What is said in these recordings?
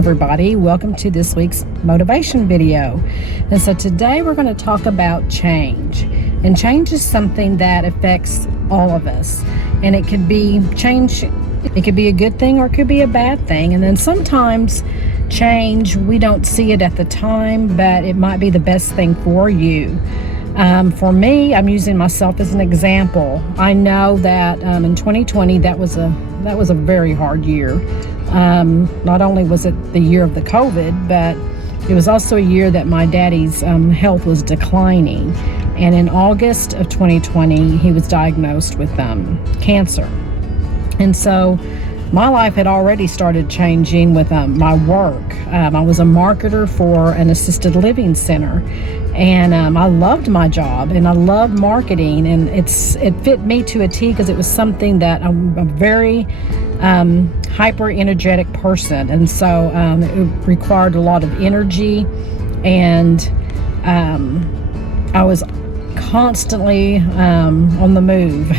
Everybody, welcome to this week's motivation video. And so today we're going to talk about change. And change is something that affects all of us. And it could be change, it could be a good thing or it could be a bad thing. And then sometimes change, we don't see it at the time, but it might be the best thing for you. For me, I'm using myself as an example. I know that in 2020, that was a very hard year. Not only was it the year of the COVID, but it was also a year that my daddy's health was declining. And in August of 2020, he was diagnosed with cancer. And so my life had already started changing with my work. I was a marketer for an assisted living center. And I loved my job and I loved marketing, and it fit me to a T because it was something that I'm a very hyper energetic person, and so it required a lot of energy, and I was constantly on the move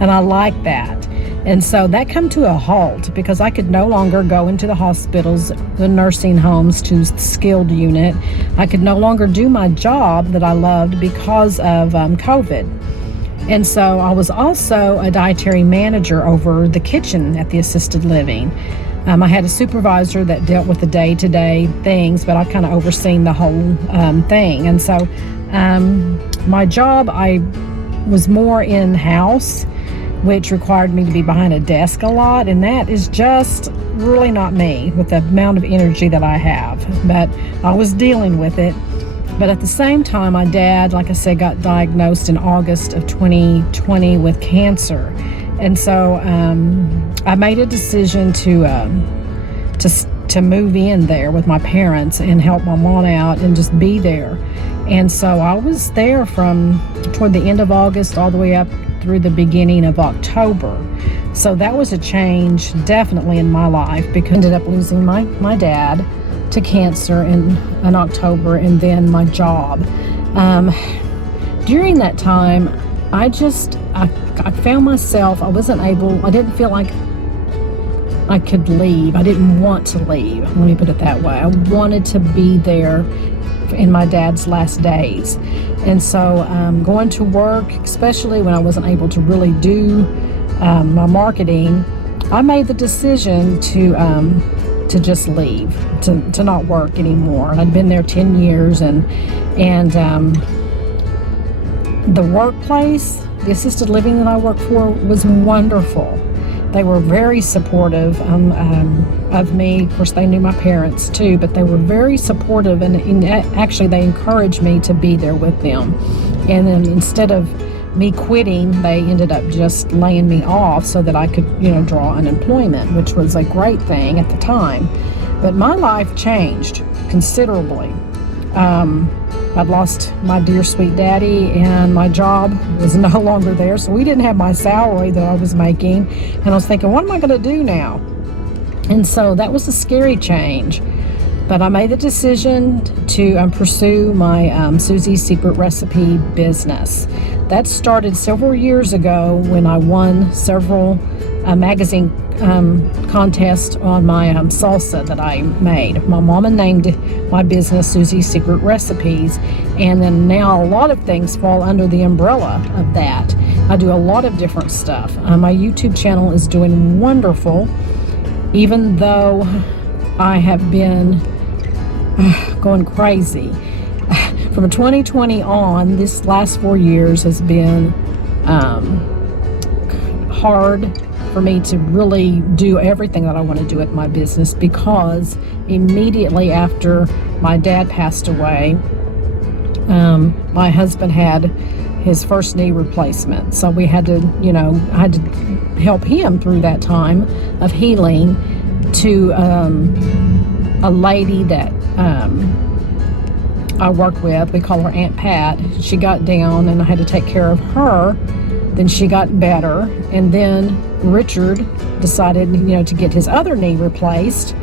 and I liked that. And so that come to a halt because I could no longer go into the hospitals, the nursing homes, to the skilled unit. I could no longer do my job that I loved because of COVID. And so I was also a dietary manager over the kitchen at the assisted living. I had a supervisor that dealt with the day-to-day things, but I kind of overseen the whole thing. And so my job, I was more in-house, which required me to be behind a desk a lot, and that is just really not me with the amount of energy that I have. But I was dealing with it. But at the same time, my dad, like I said, got diagnosed in August of 2020 with cancer. And so I made a decision to move in there with my parents and help my mom out and just be there. And so I was there from toward the end of August all the way up through the beginning of October. So that was a change definitely in my life because I ended up losing my dad to cancer in October, and then my job. During that time, I found myself, I didn't feel like I could leave. I didn't want to leave. Let me put it that way. I wanted to be there in my dad's last days. And so going to work, especially when I wasn't able to really do my marketing, I made the decision to just leave, to not work anymore. I'd been there 10 years, and the workplace, the assisted living that I worked for, was wonderful. They were very supportive of me. Of course, they knew my parents too, but they were very supportive, and actually they encouraged me to be there with them. And then instead of me quitting, they ended up just laying me off so that I could, draw unemployment, which was a great thing at the time. But my life changed considerably. I'd lost my dear sweet daddy, and my job was no longer there, so we didn't have my salary that I was making, and I was thinking, what am I going to do now? And so that was a scary change. But I made the decision to pursue my Susie's Secret Recipe business. That started several years ago when I won several magazine contests on my salsa that I made. My mama named my business Susie's Secret Recipes, and then now a lot of things fall under the umbrella of that. I do a lot of different stuff. My YouTube channel is doing wonderful, even though I have been going crazy. From 2020 on, this last 4 years has been hard for me to really do everything that I want to do with my business, because immediately after my dad passed away, my husband had his first knee replacement. So we had to, I had to help him through that time of healing, to a lady that I work with. We call her Aunt Pat. She got down and I had to take care of her. Then she got better, and then Richard decided, to get his other knee replaced,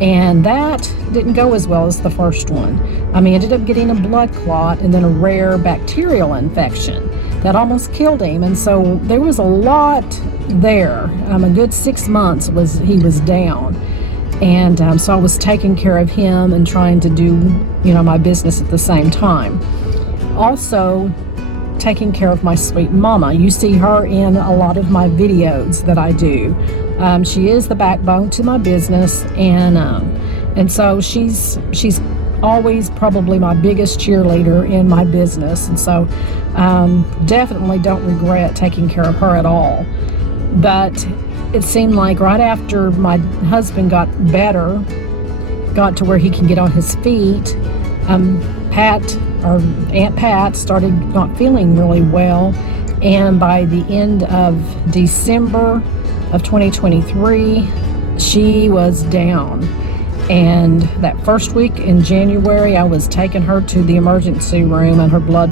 and that didn't go as well as the first one. He ended up getting a blood clot and then a rare bacterial infection that almost killed him. And so there was a lot there. A good 6 months he was down. And so I was taking care of him and trying to do, my business at the same time. Also, taking care of my sweet mama. You see her in a lot of my videos that I do. She is the backbone to my business, and so she's always probably my biggest cheerleader in my business. And so definitely don't regret taking care of her at all. But it seemed like right after my husband got better, got to where he can get on his feet, Aunt Pat started not feeling really well, and by the end of December of 2023, she was down. And that first week in January, I was taking her to the emergency room, and her blood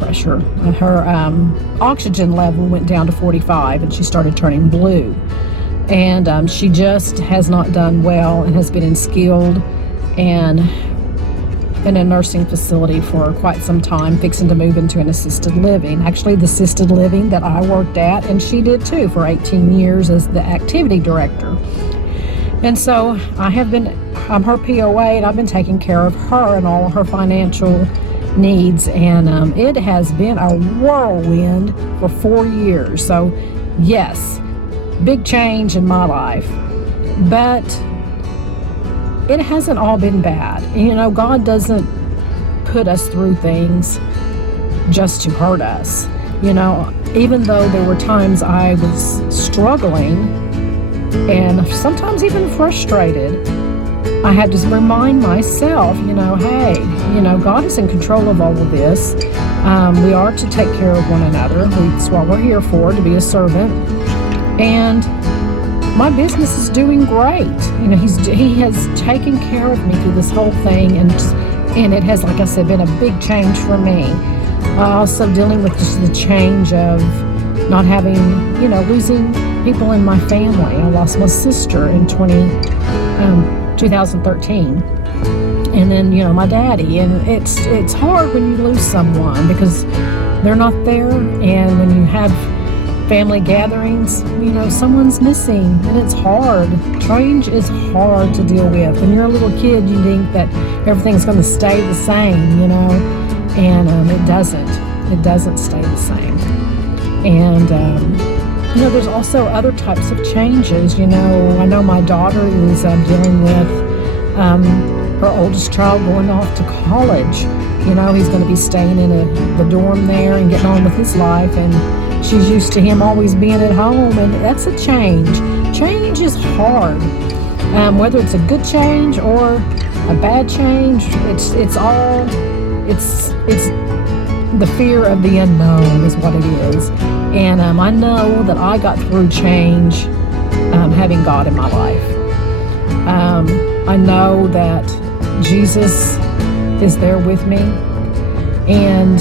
pressure, her oxygen level went down to 45, and she started turning blue. And she just has not done well and has been in skilled and in a nursing facility for quite some time, fixing to move into an assisted living. Actually, the assisted living that I worked at, and she did too, for 18 years as the activity director. And so I'm her POA, and I've been taking care of her and all of her financial needs. And it has been a whirlwind for 4 years. So yes, big change in my life. But it hasn't all been bad. God doesn't put us through things just to hurt us. Even though there were times I was struggling and sometimes even frustrated, I had to remind myself, hey, God is in control of all of this. We are to take care of one another. That's what we're here for, to be a servant. And my business is doing great. He has taken care of me through this whole thing, and it has, like I said, been a big change for me. Also dealing with just the change of not having, losing people in my family. I lost my sister in 2013, and then my daddy. And it's hard when you lose someone because they're not there, and when you have family gatherings, someone's missing, and it's hard. Change is hard to deal with. When you're a little kid, you think that everything's going to stay the same, and it doesn't. It doesn't stay the same. And there's also other types of changes. I know my daughter is dealing with her oldest child going off to college. He's going to be staying in the dorm there and getting on with his life, and she's used to him always being at home, and that's a change. Change is hard. Whether it's a good change or a bad change, it's the fear of the unknown is what it is. And I know that I got through change having God in my life. I know that Jesus is there with me, and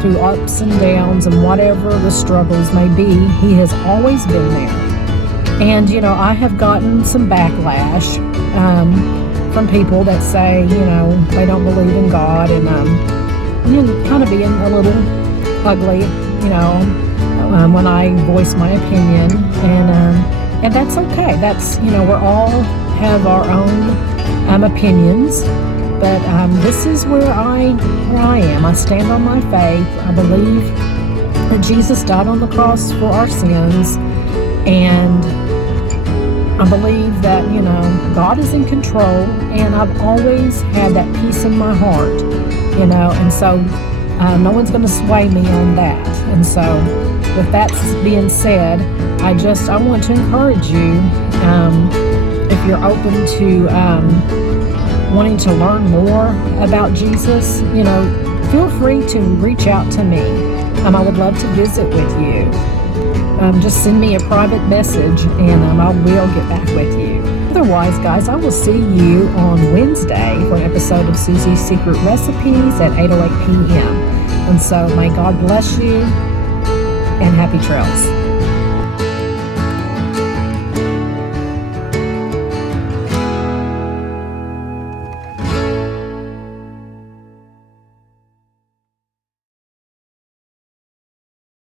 through ups and downs and whatever the struggles may be, He has always been there. And I have gotten some backlash from people that say they don't believe in God, and kind of being a little ugly when I voice my opinion, and that's okay. That's we all have our own opinions. But this is where I am. I stand on my faith. I believe that Jesus died on the cross for our sins, and I believe that God is in control, and I've always had that peace in my heart, and so no one's going to sway me on that. And so with that being said, I want to encourage you, if you're open to wanting to learn more about Jesus, feel free to reach out to me. I would love to visit with you. Just send me a private message, and I will get back with you. Otherwise, guys, I will see you on Wednesday for an episode of Susie's Secret Recipes at 8:08 p.m. And so may God bless you, and happy trails.